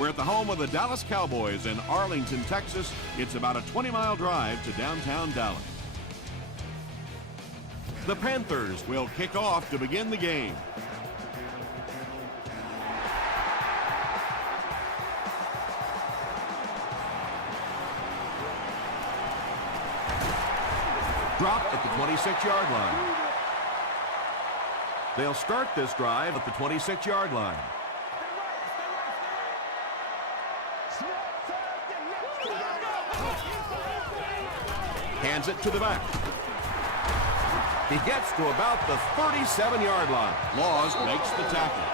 We're at the home of the Dallas Cowboys in Arlington, Texas. It's about a 20-mile drive to downtown Dallas. The Panthers will kick off to begin the game. Dropped at the 26-yard line. They'll start this drive at the 26-yard line. Hands it to the back. He gets to about the 37-yard line. Laws makes the tackle.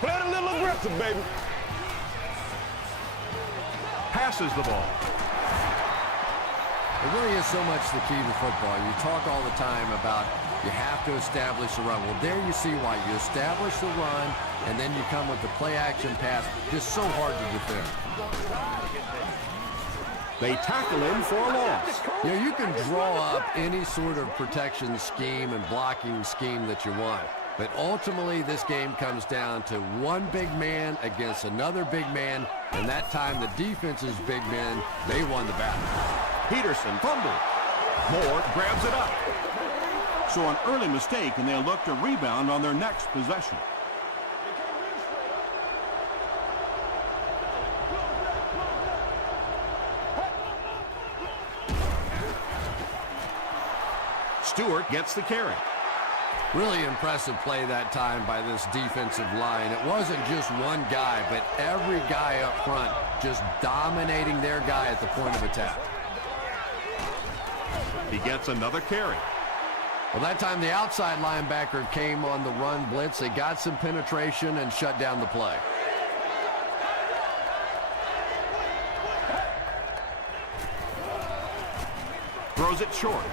Play it a little aggressive, baby. Passes the ball. It really is so much the key to football. You talk all the time about you have to establish the run. Well, there you see why. You establish the run, and then you come with the play-action pass. Just so hard to defend. They tackle him for a loss. You know, you can draw up any sort of protection scheme and blocking scheme that you want. But ultimately, this game comes down to one big man against another big man. And that time, the defense's big men, they won the battle. Peterson fumbled. Moore grabs it up. So an early mistake, and they'll look to rebound on their next possession. Stewart gets the carry. Really impressive play that time by this defensive line. It wasn't just one guy, but every guy up front just dominating their guy at the point of attack. He gets another carry. Well, that time the outside linebacker came on the run blitz. They got some penetration and shut down the play. Throws it short.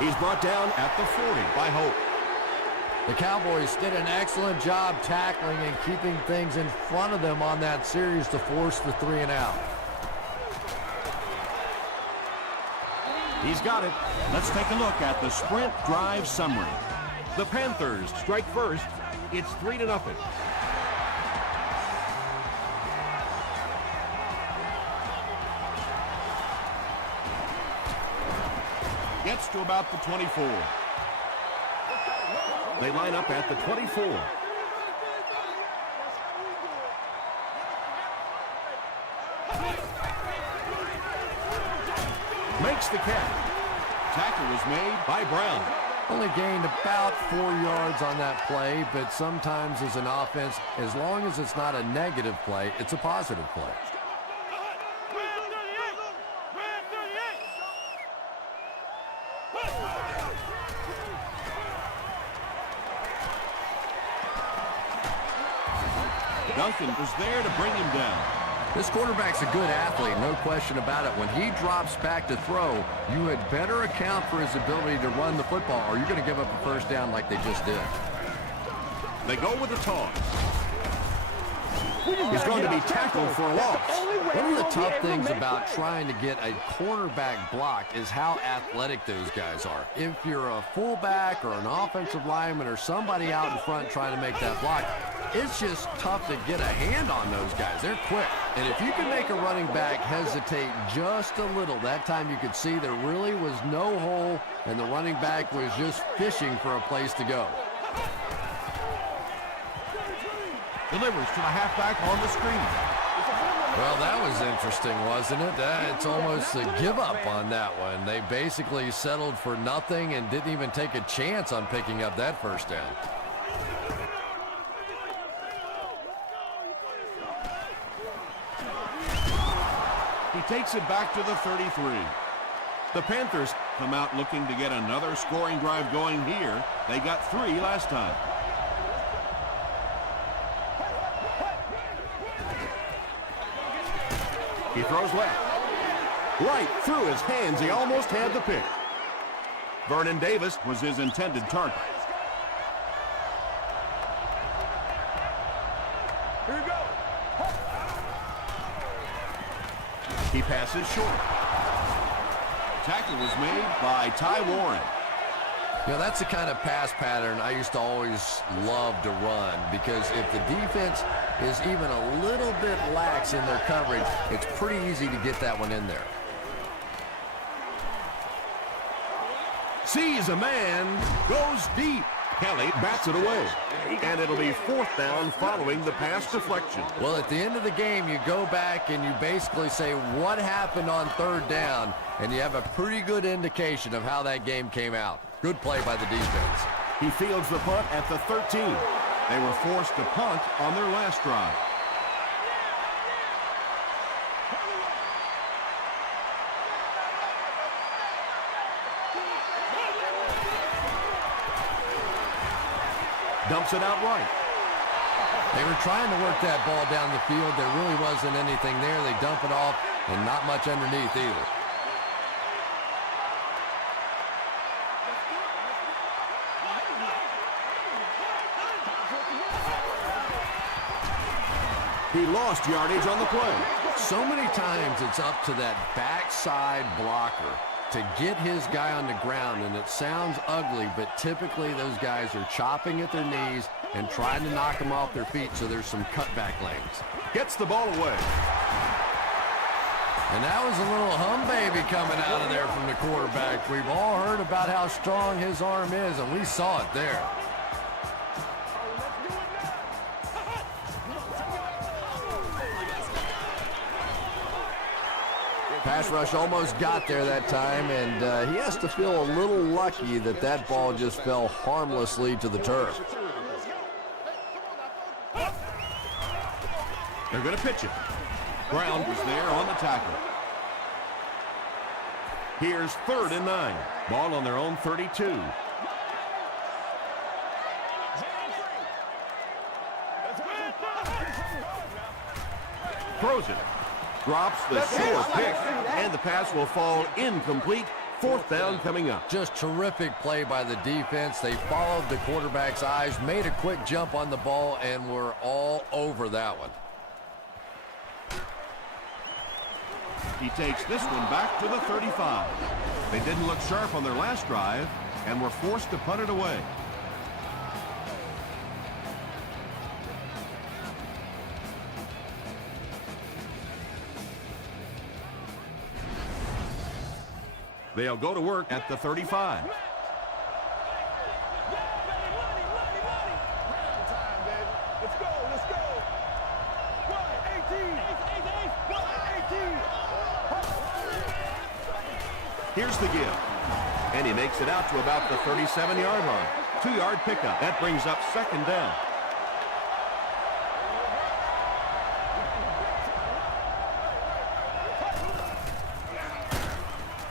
He's brought down at the 40 by Hope. The Cowboys did an excellent job tackling and keeping things in front of them on that series to force the 3 and out. He's got it. Let's take a look at the sprint drive summary. The Panthers strike first. It's 3-0. Gets to about the 24. They line up at the 24. Makes the catch. Tackle was made by Brown. Only gained about 4 yards on that play, but sometimes as an offense, as long as it's not a negative play, it's a positive play. Duncan was there to bring him down. This quarterback's a good athlete, no question about it. When he drops back to throw, you had better account for his ability to run the football, or you're going to give up a first down like they just did. They go with a toss. He's going to be tackled for a loss. One of the tough things about trying to get a cornerback block is how athletic those guys are. If you're a fullback or an offensive lineman or somebody out in front trying to make that block, it's just tough to get a hand on those guys. They're quick. And if you can make a running back hesitate just a little, that time you could see there really was no hole and the running back was just fishing for a place to go. Delivers to the halfback on the screen. Well, that was interesting, wasn't it? It's almost a give up on that one. They basically settled for nothing and didn't even take a chance on picking up that first down. He takes it back to the 33. The Panthers come out looking to get another scoring drive going here. They got 3 last time. He throws left. Right through his hands. He almost had the pick. Vernon Davis was his intended target. Here we go. He passes short. Tackle was made by Ty Warren. You know, that's the kind of pass pattern I used to always love to run, because if the defense is even a little bit lax in their coverage, it's pretty easy to get that one in there. Sees a man, goes deep. Kelly bats it away. And it'll be 4th down following the pass deflection. Well, at the end of the game, you go back and you basically say what happened on 3rd down, and you have a pretty good indication of how that game came out. Good play by the defense. He fields the punt at the 13. They were forced to punt on their last drive. Dumps it out right. They were trying to work that ball down the field. There really wasn't anything there. They dump it off, and not much underneath either. He lost yardage on the play. So many times it's up to that backside blocker to get his guy on the ground, and it sounds ugly, but typically those guys are chopping at their knees and trying to knock them off their feet, so there's some cutback lanes. Gets the ball away. And that was a little hum baby coming out of there from the quarterback. We've all heard about how strong his arm is, and we saw it there. Pass rush almost got there that time, and he has to feel a little lucky that that ball just fell harmlessly to the turf. They're going to pitch it. Brown is there on the tackle. Here's 3rd and 9. Ball on their own 32. Throws it. Drops the short pick, and the pass will fall incomplete. 4th down coming up. Just terrific play by the defense. They followed the quarterback's eyes, made a quick jump on the ball, and were all over that one. He takes this one back to the 35. They didn't look sharp on their last drive and were forced to punt it away. They'll go to work at the 35. Here's the give. And he makes it out to about the 37-yard line. 2-yard pickup. That brings up 2nd down.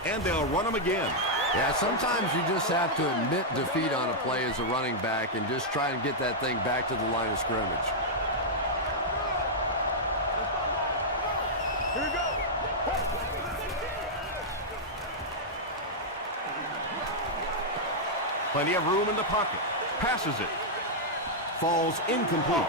And they'll run them again. Yeah, sometimes you just have to admit defeat on a play as a running back and just try and get that thing back to the line of scrimmage. Here we go. Plenty of room in the pocket. Passes it. Falls incomplete.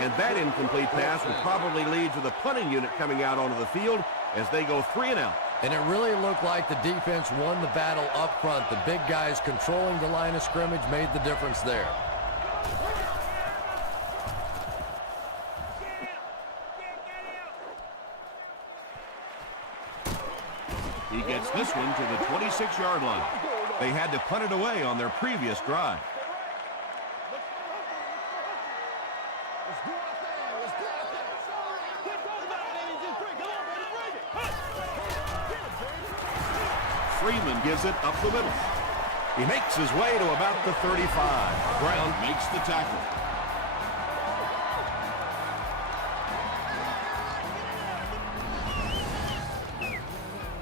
And that incomplete pass will probably lead to the punting unit coming out onto the field as they go 3 and out. And it really looked like the defense won the battle up front. The big guys controlling the line of scrimmage made the difference there. He gets this one to the 26-yard line. They had to punt it away on their previous drive. Freeman gives it up the middle. He makes his way to about the 35. Brown makes the tackle.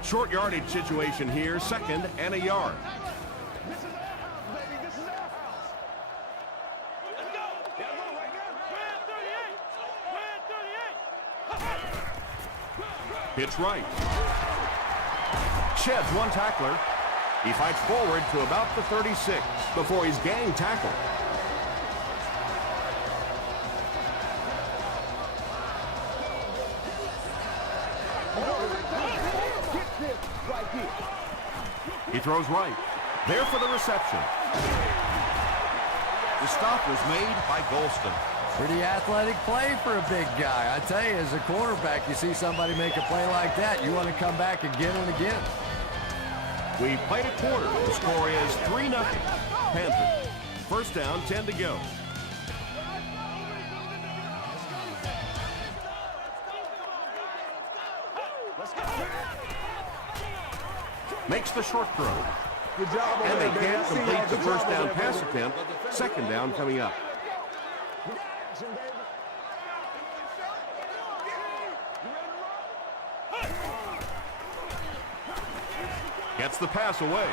Short yardage situation here, 2nd and a yard. Pitch right. Sheds one tackler. He fights forward to about the 36 before he's gang tackled. He throws right. There for the reception. The stop was made by Golston. Pretty athletic play for a big guy. I tell you, as a quarterback, you see somebody make a play like that, you want to come back again and again. We played a quarter. The score is 3-0. Panthers. First down, 10 to go. Makes the short throw. Good job. And they can't complete the first down pass attempt. Second down coming up. Gets the pass away.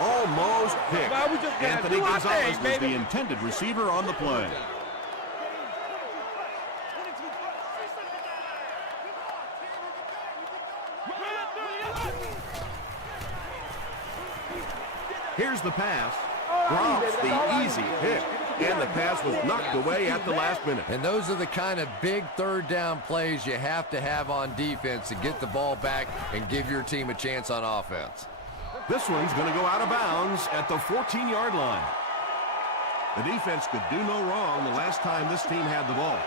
Almost picked. Anthony Gonzalez was the intended receiver on the play. Here's the pass. Drops the easy pick. And the pass was knocked away at the last minute. And those are the kind of big third down plays you have to have on defense to get the ball back and give your team a chance on offense. This one's going to go out of bounds at the 14-yard line. The defense could do no wrong the last time this team had the ball.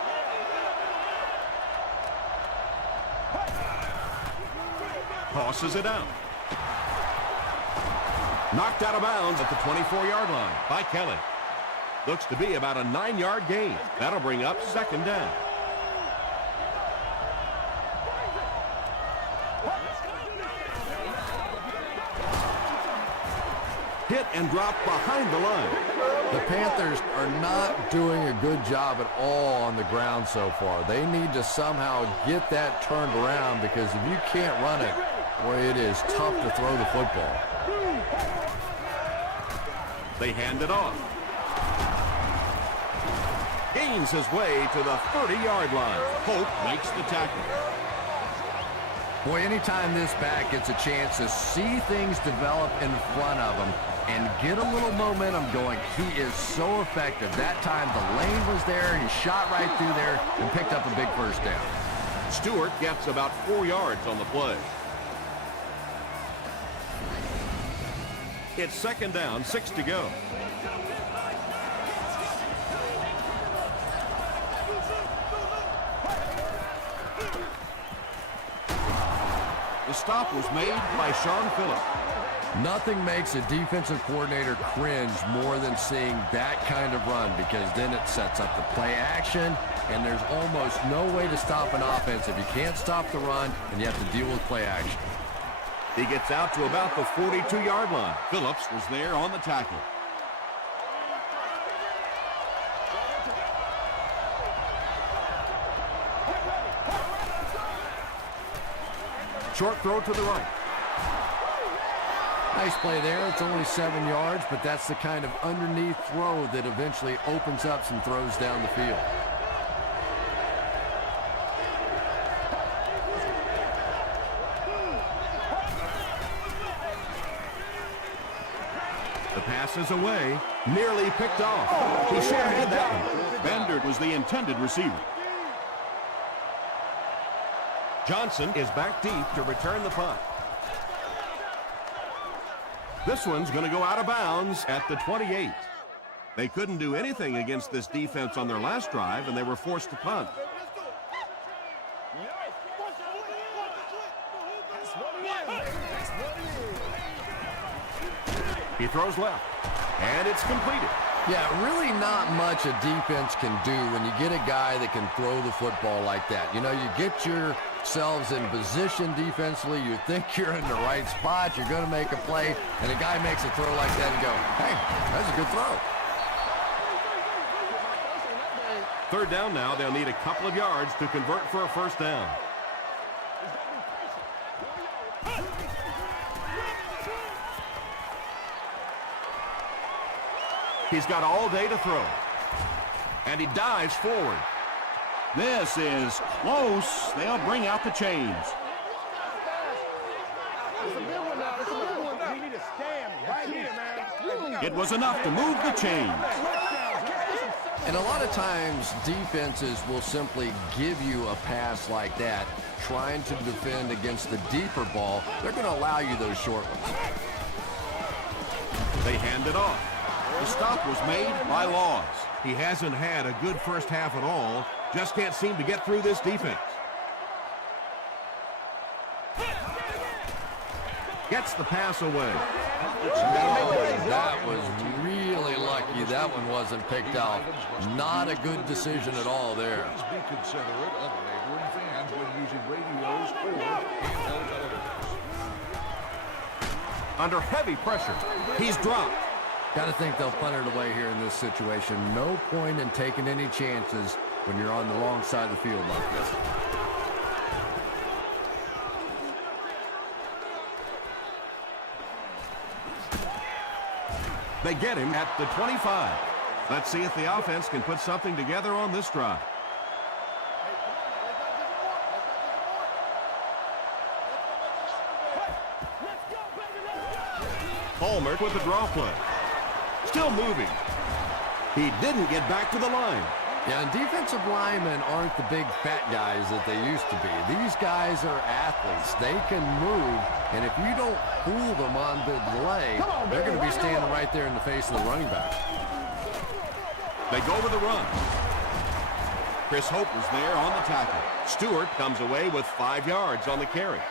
Tosses it out. Knocked out of bounds at the 24-yard line by Kelly. Looks to be about a 9-yard gain. That'll bring up second down. Hit and drop behind the line. The Panthers are not doing a good job at all on the ground so far. They need to somehow get that turned around, because if you can't run it, boy, it is tough to throw the football. They hand it off. Gains his way to the 30-yard line. Hope makes the tackle. Boy, anytime this back gets a chance to see things develop in front of him and get a little momentum going, he is so effective. That time the lane was there, he shot right through there and picked up a big first down. Stewart gets about 4 yards on the play. It's second down, 6 to go. The stop was made by Sean Phillips. Nothing makes a defensive coordinator cringe more than seeing that kind of run, because then it sets up the play action, and there's almost no way to stop an offense if you can't stop the run and you have to deal with play action. He gets out to about the 42-yard line. Phillips was there on the tackle. Short throw to the right. Nice play there. It's only 7 yards, but that's the kind of underneath throw that eventually opens up some throws down the field. The pass is away, nearly picked off. He sure had that one. Bender was the intended receiver. Johnson is back deep to return the punt. This one's going to go out of bounds at the 28. They couldn't do anything against this defense on their last drive, and they were forced to punt. He throws left, and it's completed. Yeah, really not much a defense can do when you get a guy that can throw the football like that. You know, you get yourselves in position defensively, you think you're in the right spot, you're going to make a play, and a guy makes a throw like that and go, hey, that's a good throw. Third down now. They'll need a couple of yards to convert for a first down. He's got all day to throw. And he dives forward. This is close. They'll bring out the chains. It was enough to move the chains. And a lot of times defenses will simply give you a pass like that, trying to defend against the deeper ball. They're going to allow you those short ones. hand it off. The stop was made by Laws. He hasn't had a good first half at all. Just can't seem to get through this defense. Gets the pass away. That was really lucky. That one wasn't picked out. Not a good decision at all there. Be considerate of neighboring fans when using radios or handheld televisions. Under heavy pressure, he's dropped. Got to think they'll punt it away here in this situation. No point in taking any chances when you're on the wrong side of the field like this. They get him at the 25. Let's see if the offense can put something together on this drive. Palmer with the draw play. Still moving. He didn't get back to the line. Yeah, and defensive linemen aren't the big fat guys that they used to be. These guys are athletes. They can move, and if you don't fool them on the delay, they're going to be standing right there in the face of the running back. They go with the run. Chris Hope was there on the tackle. Stewart comes away with 5 yards on the carry.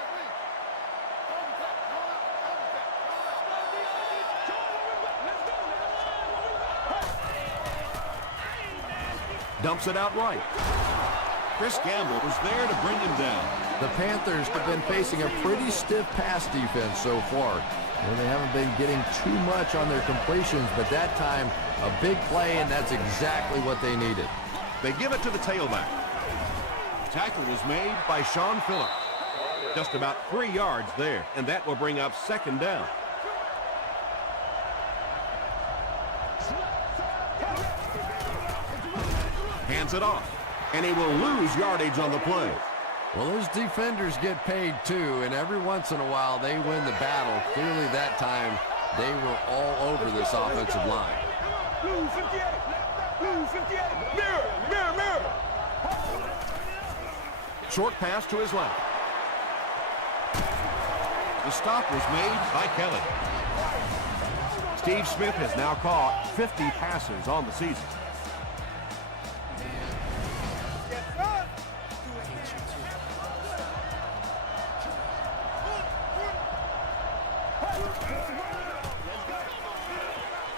Dumps it out right. Chris Gamble was there to bring him down. The Panthers have been facing a pretty stiff pass defense so far. They haven't been getting too much on their completions, but that time, a big play, and that's exactly what they needed. They give it to the tailback. Tackle was made by Sean Phillips. Just about 3 yards there, and that will bring up 2nd down. Hands it off, and he will lose yardage on the play. Well, those defenders get paid too, and every once in a while they win the battle. Clearly that time they were all over this offensive line. Blue 58. Blue 58. Mirror, mirror, mirror. Short pass to his left. The stop was made by Kelly. Steve Smith has now caught 50 passes on the season.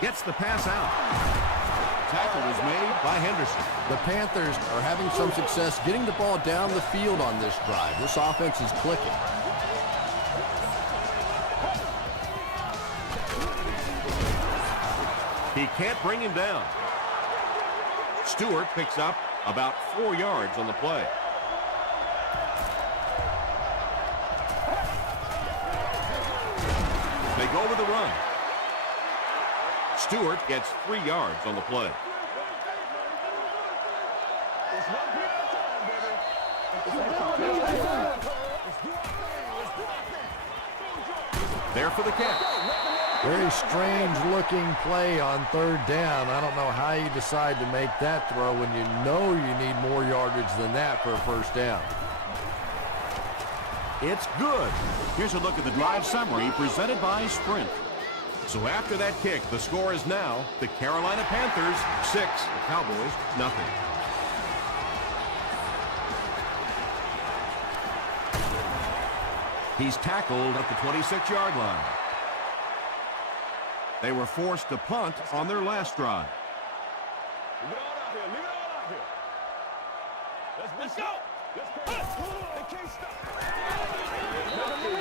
Gets the pass out. Tackle was made by Henderson. The Panthers are having some success getting the ball down the field on this drive. This offense is clicking. He can't bring him down. Stewart picks up about 4 yards on the play. They go with the run. Stewart gets 3 yards on the play. There for the catch. Very strange looking play on 3rd down. I don't know how you decide to make that throw when you know you need more yardage than that for a 1st down. It's good. Here's a look at the drive summary presented by Sprint. So after that kick, the score is now the Carolina Panthers 6, the Cowboys nothing. He's tackled at the 26-yard line. They were forced to punt on their last drive. Leave it all out here. Leave it all out here. Let's go. Let's go. They can't stop.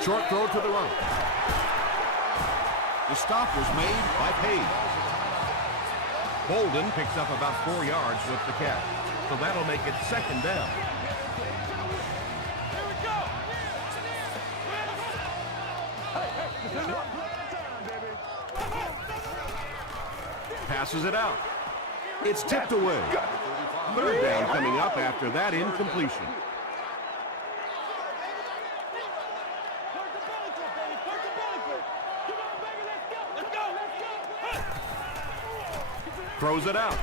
Short throw to the right. The stop was made by Page. Bolden picks up about 4 yards with the catch. So that'll make it 2nd down. Here we go. Hey, Passes it out. It's tipped away. 3rd down coming up after that incompletion. Throws it out.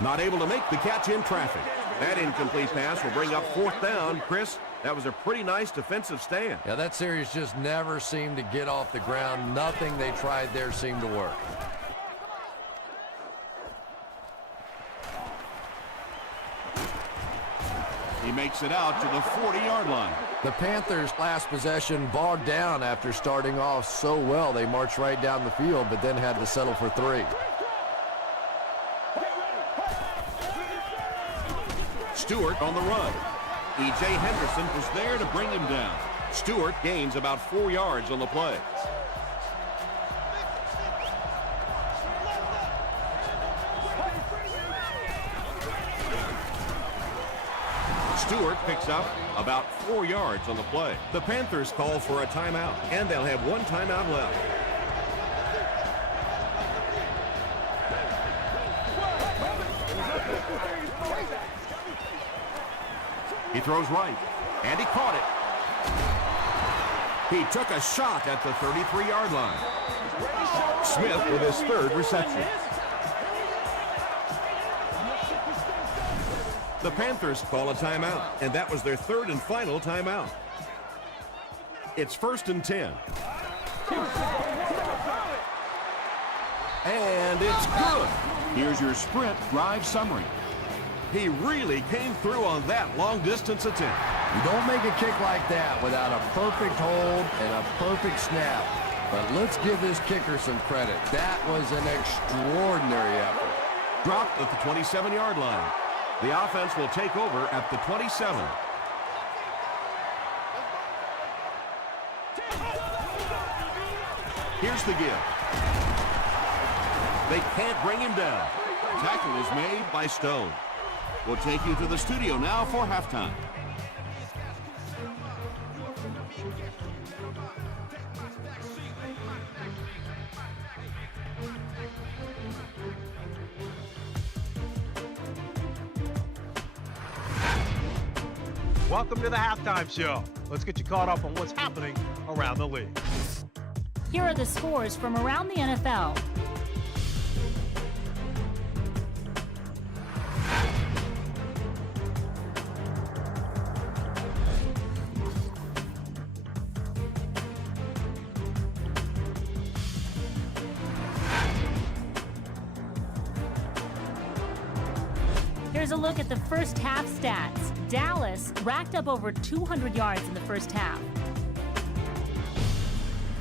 Not able to make the catch in traffic. That incomplete pass will bring up 4th down. Chris, that was a pretty nice defensive stand. Yeah, that series just never seemed to get off the ground. Nothing they tried there seemed to work. He makes it out to the 40-yard line. The Panthers' last possession bogged down after starting off so well. They marched right down the field, but then had to settle for 3. Stewart on the run. E.J. Henderson was there to bring him down. Stewart gains about 4 yards on the play. Stewart picks up about 4 yards on the play. The Panthers call for a timeout, and they'll have 1 timeout left. He throws right, and he caught it. He took a shot at the 33-yard line. Smith with his 3rd reception. The Panthers call a timeout, and that was their 3rd and final timeout. It's 1st and 10. And it's good. Here's your sprint drive summary. He really came through on that long-distance attempt. You don't make a kick like that without a perfect hold and a perfect snap. But let's give this kicker some credit. That was an extraordinary effort. Dropped at the 27-yard line. The offense will take over at the 27. Here's the give. They can't bring him down. Tackle is made by Stone. We'll take you to the studio now for halftime. Welcome to the Halftime Show. Let's get you caught up on what's happening around the league. Here are the scores from around the NFL. Here's a look at the first half stats. Dallas racked up over 200 yards in the first half.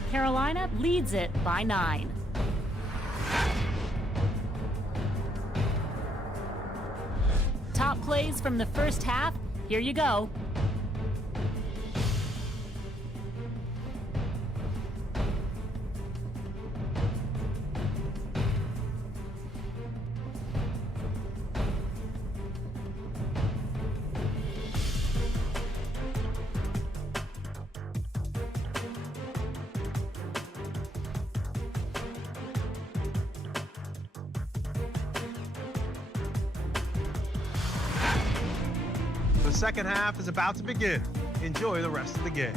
Carolina leads it by 9. Top plays from the first half. Here you go. The second half is about to begin. Enjoy the rest of the game.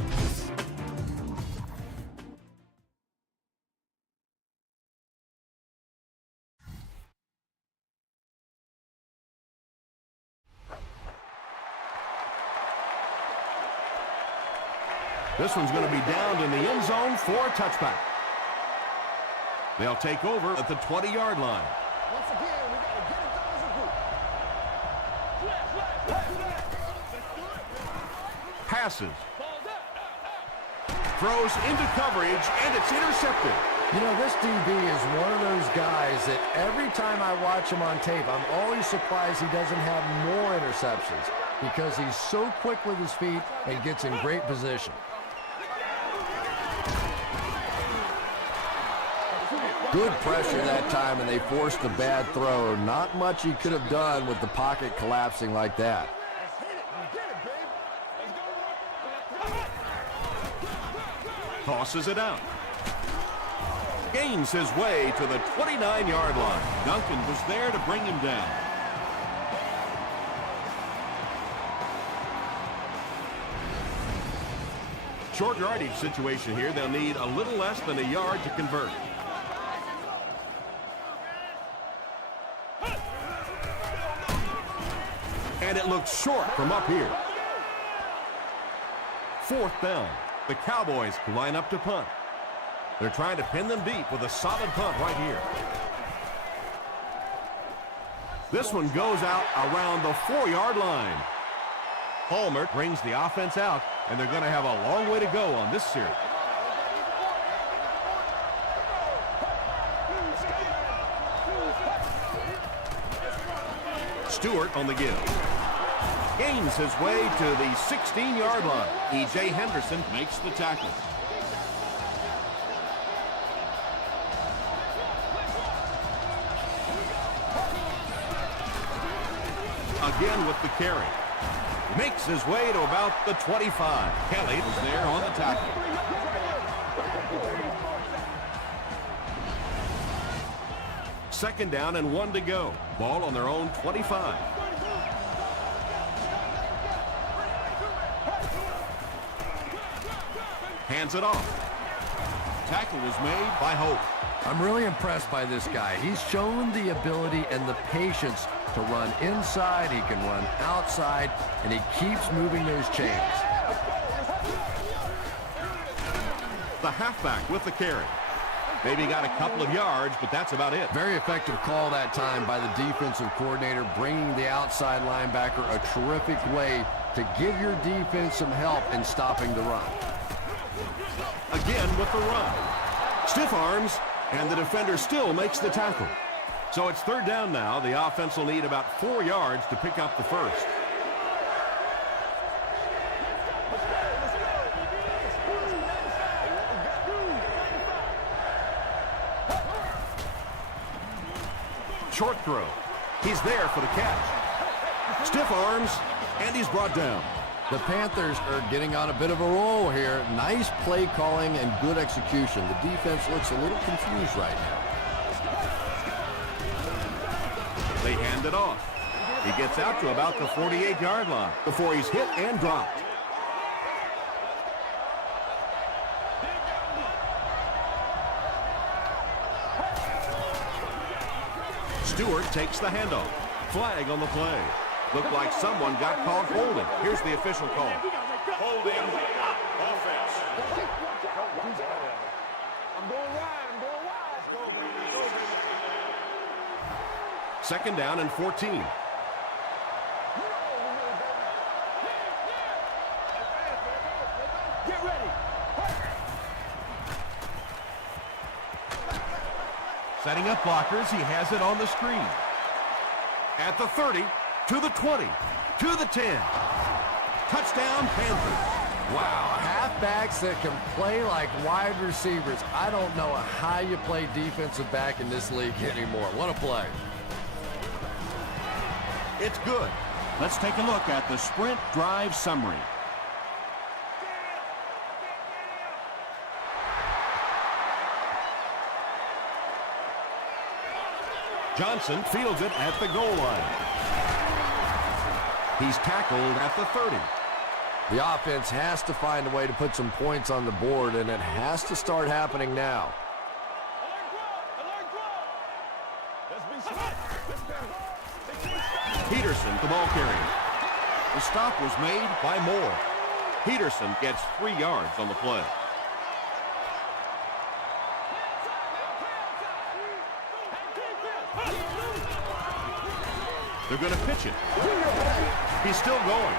This one's going to be downed in the end zone for a touchback. They'll take over at the 20-yard line. Once again, we got to get it done as a group. Passes. Throws into coverage, and it's intercepted. You know, this DB is one of those guys that every time I watch him on tape, I'm always surprised he doesn't have more interceptions because he's so quick with his feet and gets in great position. Good pressure that time, and they forced a bad throw. Not much he could have done with the pocket collapsing like that. Tosses it out. Gains his way to the 29-yard line. Duncan was there to bring him down. Short yardage situation here. They'll need a little less than a yard to convert. And it looks short from up here. 4th down. The Cowboys line up to punt. They're trying to pin them deep with a solid punt right here. This one goes out around the 4-yard line. Palmer brings the offense out, and they're going to have a long way to go on this series. Stewart on the give. Gains his way to the 16-yard line. E.J. Henderson makes the tackle. Again with the carry. Makes his way to about the 25. Kelly was there on the tackle. Second down and 1 to go. Ball on their own 25. Hands it off. Tackle was made by Hope. I'm really impressed by this guy. He's shown the ability and the patience to run inside, he can run outside, and he keeps moving those chains. The halfback with the carry. Maybe got a couple of yards, but that's about it. Very effective call that time by the defensive coordinator, bringing the outside linebacker a terrific way to give your defense some help in stopping the run. Again with the run. Stiff arms, and the defender still makes the tackle. So it's third down now. The offense will need about 4 yards to pick up the first. Short throw. He's there for the catch. Stiff arms, and he's brought down. The Panthers are getting on a bit of a roll here. Nice play calling and good execution. The defense looks a little confused right now. They hand it off. He gets out to about the 48-yard line before he's hit and dropped. Stewart takes the handoff. Flag on the play. Looked like someone got called holding. Here's the official call. Holding offense. I'm going wide. I'm going wide. Let's go, baby. Let's go, baby. Second down and 14. Get ready. Setting up blockers. He has it on the screen. At the 30, to the 20, to the 10. Touchdown, Panthers. Wow, halfbacks that can play like wide receivers. I don't know how you play defensive back in this league anymore. What a play. It's good. Let's take a look at the sprint drive summary. Johnson fields it at the goal line. He's tackled at the 30. The offense has to find a way to put some points on the board, and it has to start happening now. Peterson, the ball carrier. The stop was made by Moore. Peterson gets 3 yards on the play. They're going to pitch it. He's still going.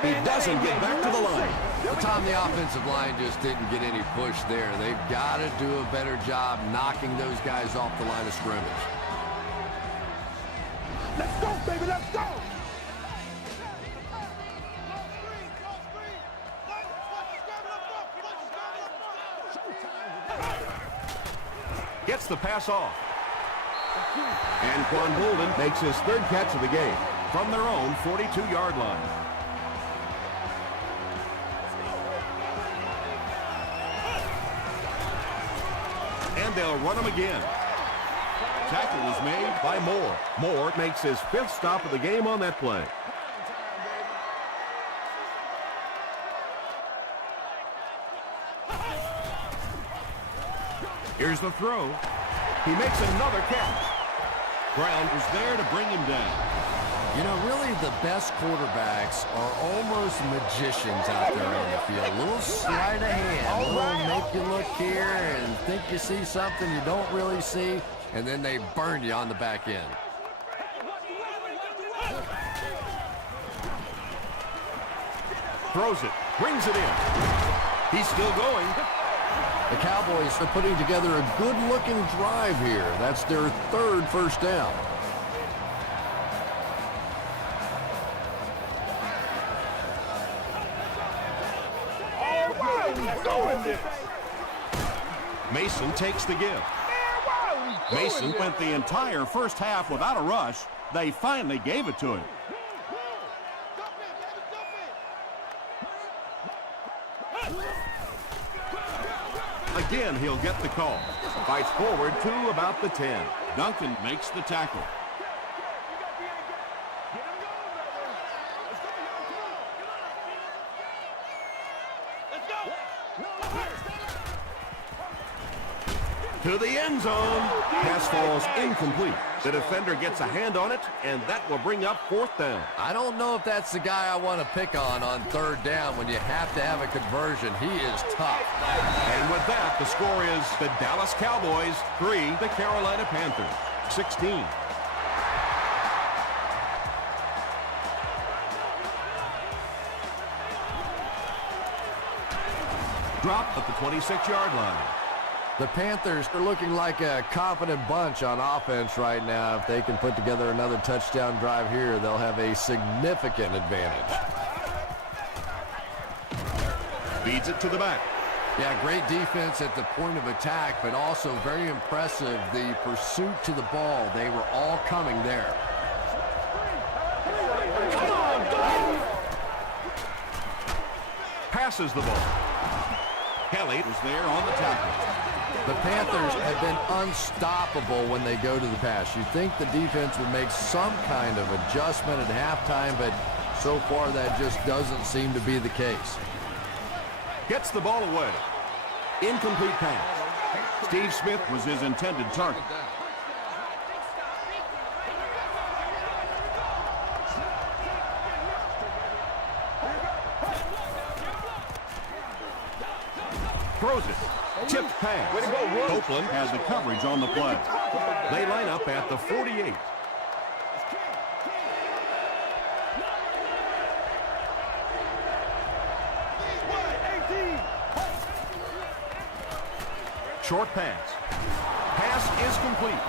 He doesn't get back to the line. Tom, the offensive line just didn't get any push there. They've got to do a better job knocking those guys off the line of scrimmage. Let's go, baby. Let's go. Gets the pass off. And Quan Bolden makes his third catch of the game from their own 42-yard line. And they'll run him again. Tackle was made by Moore. Moore makes his 5th stop of the game on that play. Here's the throw. He makes another catch. Brown was there to bring him down. You know, really the best quarterbacks are almost magicians out there on the field. A little sleight of hand, a little make you look here and think you see something you don't really see, and then they burn you on the back end. Throws it. Brings it in. He's still going. The Cowboys are putting together a good-looking drive here. That's their third first down. Mason takes the give. Mason went the entire first half without a rush. They finally gave it to him. Again, he'll get the call. Fights forward to about the 10. Duncan makes the tackle. To the end zone. Pass falls incomplete. The defender gets a hand on it, and that will bring up fourth down. I don't know if that's the guy I want to pick on third down when you have to have a conversion. He is tough. And with that, the score is the Dallas Cowboys 3, the Carolina Panthers 16. Drop at the 26-yard line. The Panthers are looking like a confident bunch on offense right now. If they can put together another touchdown drive here, they'll have a significant advantage. Feeds it to the back. Yeah, great defense at the point of attack, but also very impressive the pursuit to the ball. They were all coming there. Passes the ball. Kelly was there on the tackle. The Panthers have been unstoppable when they go to the pass. You'd think the defense would make some kind of adjustment at halftime, but so far that just doesn't seem to be the case. Gets the ball away. Incomplete pass. Steve Smith was his intended target. Throws it. Tipped pass. Copeland has the coverage on the play. They line up at the 48. Short pass. Pass is complete.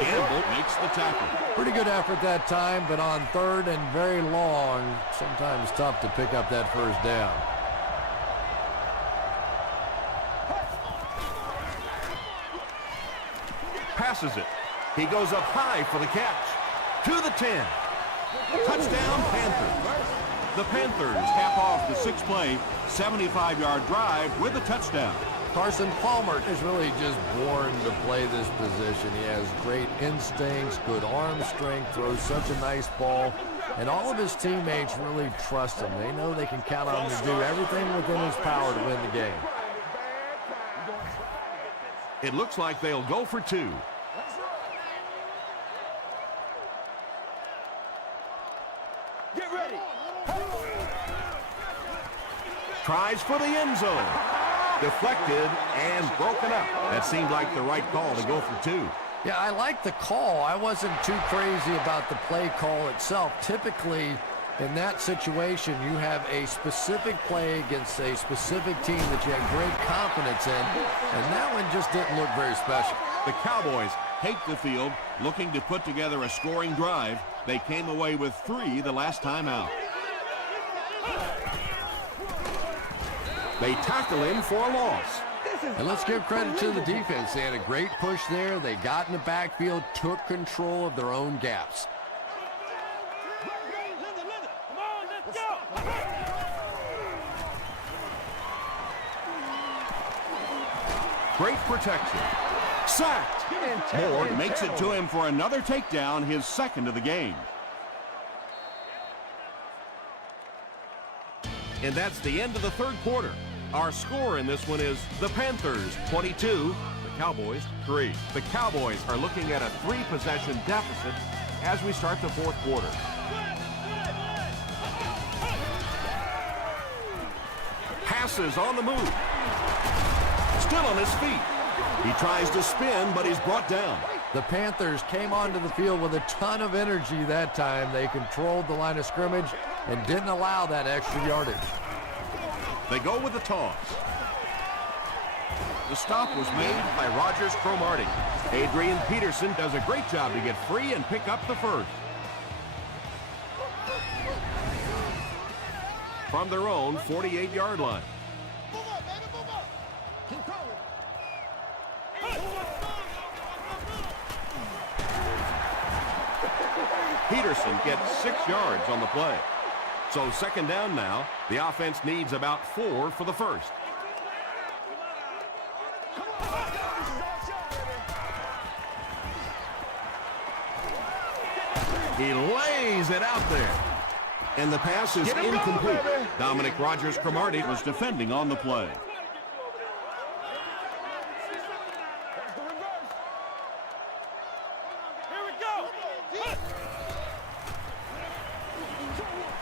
Campbell makes the tackle. Pretty good effort that time, but on third and very long, sometimes tough to pick up that first down. Passes it. He goes up high for the catch. To the 10. Touchdown, Panthers. The Panthers cap off the 6-play, 75-yard drive with a touchdown. Carson Palmer is really just born to play this position. He has great instincts, good arm strength, throws such a nice ball, and all of his teammates really trust him. They know they can count on him to do everything within his power to win the game. It looks like they'll go for 2. Get ready. Tries for the end zone. Deflected and broken up. That seemed like the right call to go for 2. Yeah, I like the call. I wasn't too crazy about the play call itself. Typically, in that situation, you have a specific play against a specific team that you have great confidence in, and that one just didn't look very special. The Cowboys take the field, looking to put together a scoring drive. They came away with 3 the last time out. They tackle him for a loss. And let's give credit to the defense. They had a great push there. They got in the backfield, took control of their own gaps. Great protection. Sacked. Moore makes it to him for another takedown, his second of the game. And that's the end of the third quarter. Our score in this one is the Panthers 22, the Cowboys 3. The Cowboys are looking at a 3-possession deficit as we start the fourth quarter. Passes on the move. Still on his feet. He tries to spin, but he's brought down. The Panthers came onto the field with a ton of energy that time. They controlled the line of scrimmage and didn't allow that extra yardage. They go with the toss. The stop was made by Rogers Cromartie. Adrian Peterson does a great job to get free and pick up the first. From their own 48-yard line. Peterson gets 6 yards on the play. So second down now. The offense needs about 4 for the first. He lays it out there. And the pass is incomplete. Dominic Rogers Cromartie was defending on the play.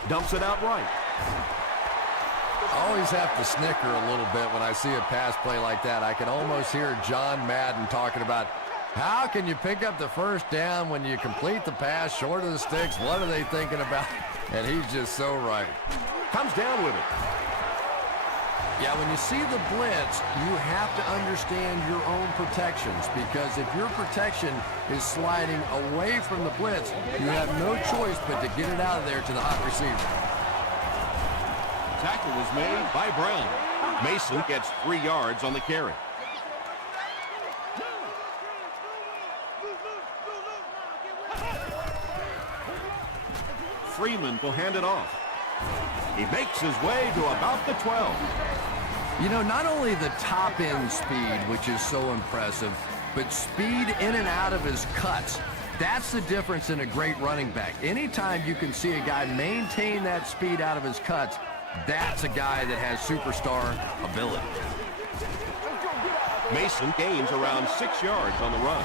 Dumps it out right. I always have to snicker a little bit when I see a pass play like that. I can almost hear John Madden talking about how can you pick up the first down when you complete the pass short of the sticks? What are they thinking about? And he's just so right. Comes down with it. Yeah, when you see the blitz, you have to understand your own protections, because if your protection is sliding away from the blitz, you have no choice but to get it out of there to the hot receiver. Tackle was made by Brown. Mason gets 3 yards on the carry. Freeman will hand it off. He makes his way to about the 12. You know, not only the top-end speed, which is so impressive, but speed in and out of his cuts. That's the difference in a great running back. Anytime you can see a guy maintain that speed out of his cuts, that's a guy that has superstar ability. Mason gains around 6 yards on the run.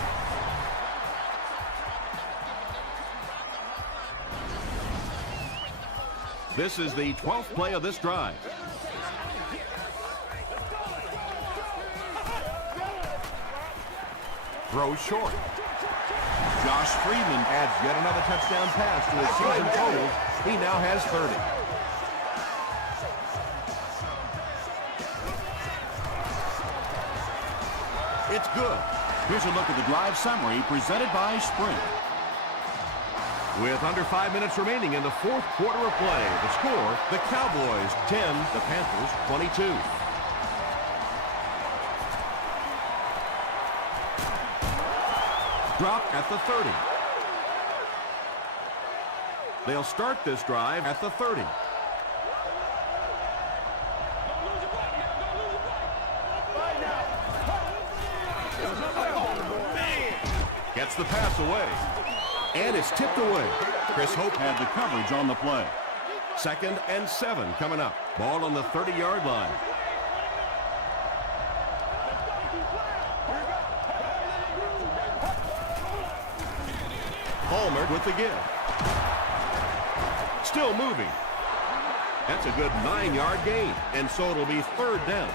This is the 12th play of this drive. Throws short. Josh Freeman adds yet another touchdown pass to his season totals. He now has 30. It's good. Here's a look at the drive summary presented by Sprint. With under 5 minutes remaining in the fourth quarter of play, the score, the Cowboys 10, the Panthers 22. Drop at the 30. They'll start this drive at the 30. Gets the pass away. And it's tipped away. Chris Hope had the coverage on the play. 2nd and 7 coming up. Ball on the 30-yard line. Palmer with the give. Still moving. That's a good 9-yard gain. And so it'll be 3rd down.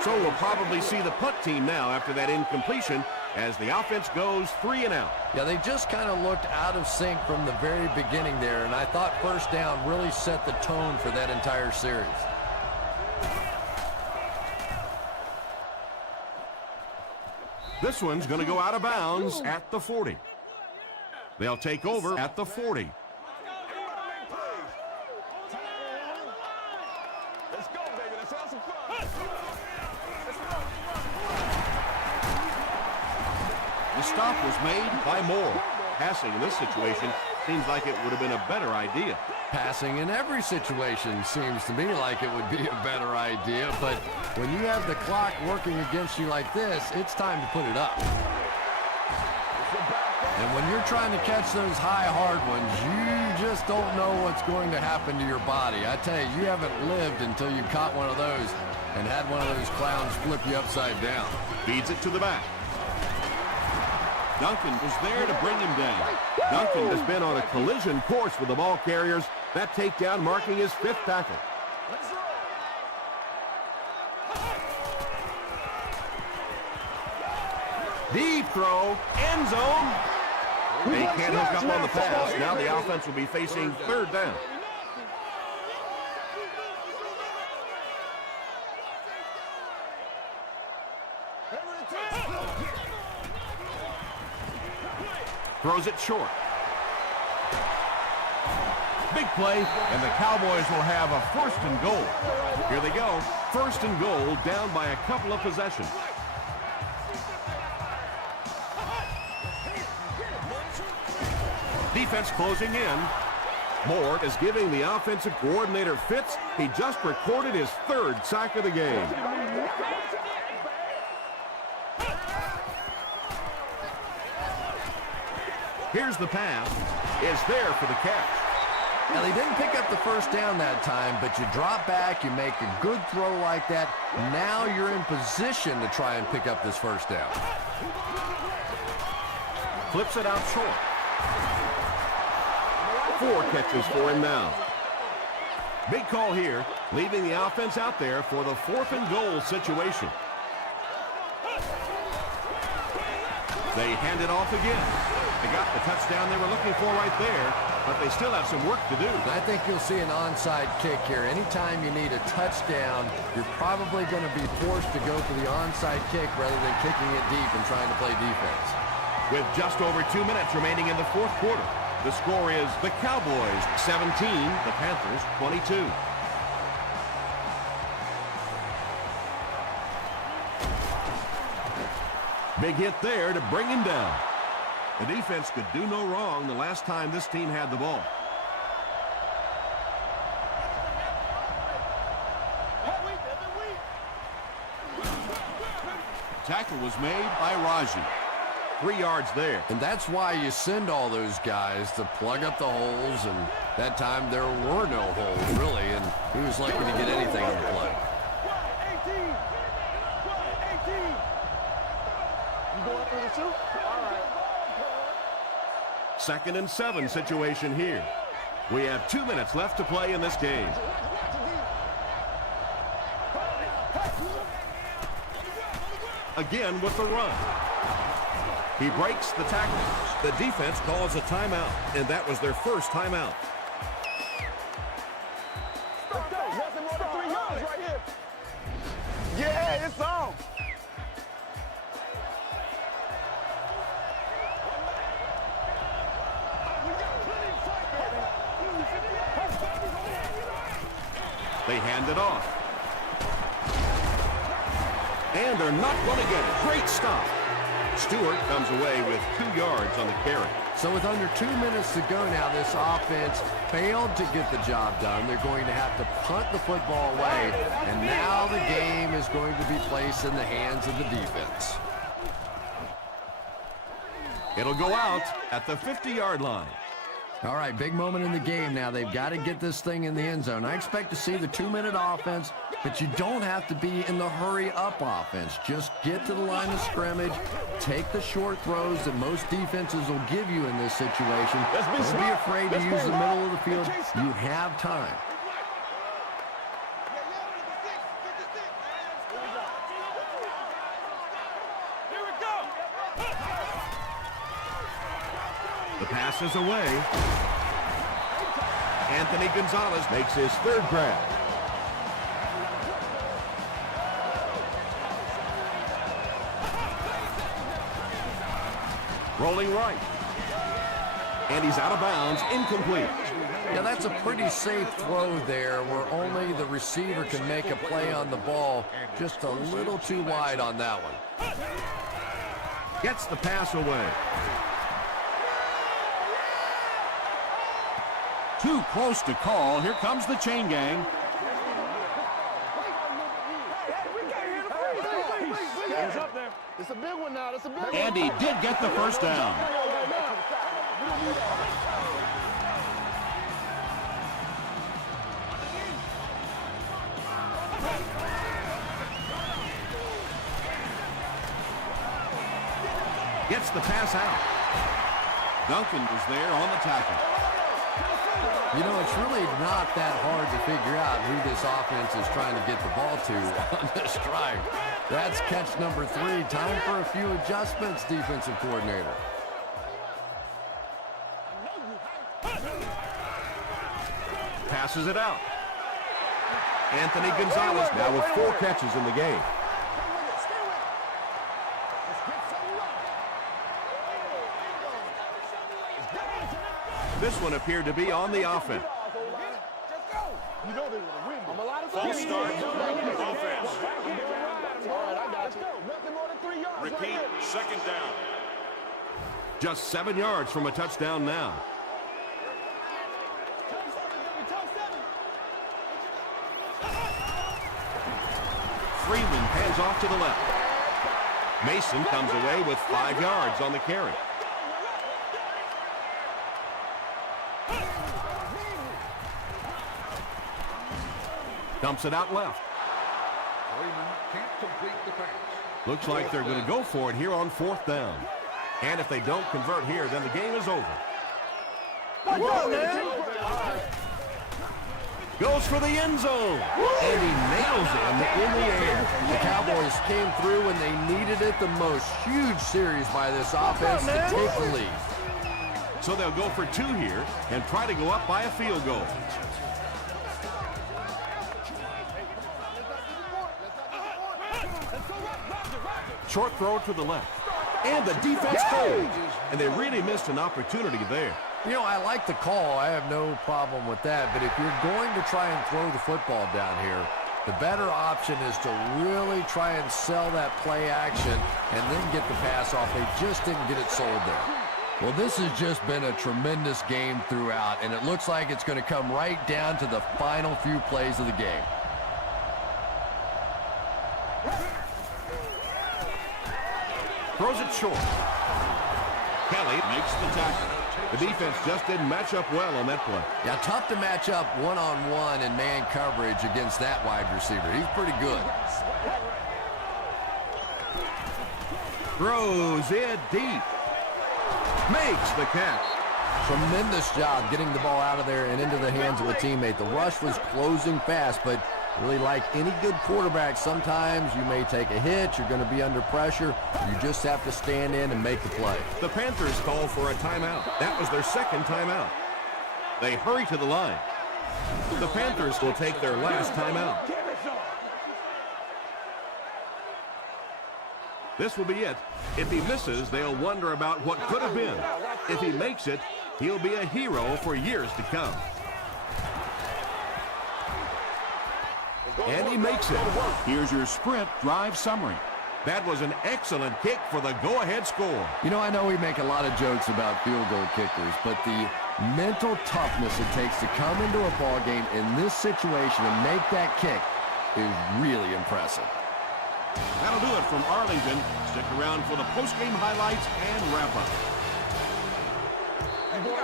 So we'll probably see the punt team now after that incompletion as the offense goes 3 and out. Yeah, they just kind of looked out of sync from the very beginning there, and I thought first down really set the tone for that entire series. This one's going to go out of bounds at the 40. They'll take over at the 40. Let's go, baby. Let's have some fun. The stop was made by Moore. Passing in this situation seems like it would have been a better idea. Passing in every situation seems to me like it would be a better idea, but when you have the clock working against you like this, it's time to put it up. And when you're trying to catch those high, hard ones, you just don't know what's going to happen to your body. I tell you, you haven't lived until you caught one of those and had one of those clowns flip you upside down. Feeds it to the back. Duncan was there to bring him down. Duncan has been on a collision course with the ball carriers. That takedown marking his 5th tackle. Deep throw, end zone. They can't hook up on the pass. Now the offense will be facing 3rd down. Throws it short. Big play, and the Cowboys will have a 1st and goal. Here they go. 1st and goal, down by a couple of possessions. Defense closing in. Moore is giving the offensive coordinator fits. He just recorded his 3rd sack of the game. Here's the pass. It's there for the catch. Now, they didn't pick up the 1st down that time, but you drop back, you make a good throw like that. Now you're in position to try and pick up this 1st down. Flips it out short. 4 catches for him now. Big call here, leaving the offense out there for the 4th and goal situation. They hand it off again. They got the touchdown they were looking for right there, but they still have some work to do. I think you'll see an onside kick here. Anytime you need a touchdown, you're probably going to be forced to go for the onside kick rather than kicking it deep and trying to play defense. With just over 2 minutes remaining in the 4th quarter, the score is the Cowboys 17, the Panthers 22. Big hit there to bring him down. The defense could do no wrong the last time this team had the ball. Tackle was made by Raji. 3 yards there. And that's why you send all those guys to plug up the holes, and that time there were no holes, really, and he was lucky to get anything on the play. Second and 7 situation here. We have 2 minutes left to play in this game. Again with the run. He breaks the tackle. The defense calls a timeout, and that was their first timeout. Yeah, it's on. They hand it off. And they're not going to get it. Great stop. Stewart comes away with 2 yards on the carry. So with under 2 minutes to go now, this offense failed to get the job done. They're going to have to punt the football away, and now the game is going to be placed in the hands of the defense. It'll go out at the 50-yard line. All right, big moment in the game now. They've got to get this thing in the end zone. I expect to see the 2-minute offense, but you don't have to be in the hurry-up offense. Just get to the line of scrimmage, take the short throws that most defenses will give you in this situation. Don't be afraid to use the middle of the field. You have time. The pass is away. Anthony Gonzalez makes his 3rd grab. Rolling right. And he's out of bounds, incomplete. Yeah, that's a pretty safe throw there where only the receiver can make a play on the ball. Just a little too wide on that one. Gets the pass away. Too close to call. Here comes the chain gang. It's a big one now. It's a big one. And he did get the first down. Gets the the pass out. Duncan was there on the tackle. You know, it's really not that hard to figure out who this offense is trying to get the ball to on this drive. That's catch number 3. Time for a few adjustments, defensive coordinator. Passes it out. Anthony Gonzalez now with 4 catches in the game. This one appeared to be on the offense. False start. Offense. Repeat. Second down. Just 7 yards from a touchdown now. Freeman hands off to the left. Mason comes away with 5 yards on the carry. Dumps it out left. Freeman can't complete the pass. Looks like they're going to go for it here on 4th down. And if they don't convert here, then the game is over. Goes for the end zone. And he nails it in the air. The Cowboys came through when they needed it the most. Huge series by this offense to take the lead. So they'll go for 2 here and try to go up by a field goal. Short throw to the left. And the defense holds. And they really missed an opportunity there. You know, I like the call. I have no problem with that. But if you're going to try and throw the football down here, the better option is to really try and sell that play action and then get the pass off. They just didn't get it sold there. Well, this has just been a tremendous game throughout, and it looks like it's going to come right down to the final few plays of the game. Throws it short. Kelly makes the tackle. The defense just didn't match up well on that play. Yeah, tough to match up one-on-one in man coverage against that wide receiver. He's pretty good. Throws it deep. Makes the catch. Tremendous job getting the ball out of there and into the hands of a teammate. The rush was closing fast, but really like any good quarterback, sometimes you may take a hit, you're going to be under pressure. You just have to stand in and make the play. The Panthers call for a timeout. That was their second timeout. They hurry to the line. The Panthers will take their last timeout. This will be it. If he misses, they'll wonder about what could have been. If he makes it, he'll be a hero for years to come. And he makes it. Here's your sprint drive summary. That was an excellent kick for the go-ahead score. You know, I know we make a lot of jokes about field goal kickers, but the mental toughness it takes to come into a ball game in this situation and make that kick is really impressive. That'll do it from Arlington. Stick around for the post-game highlights and wrap-up. Hey, boy,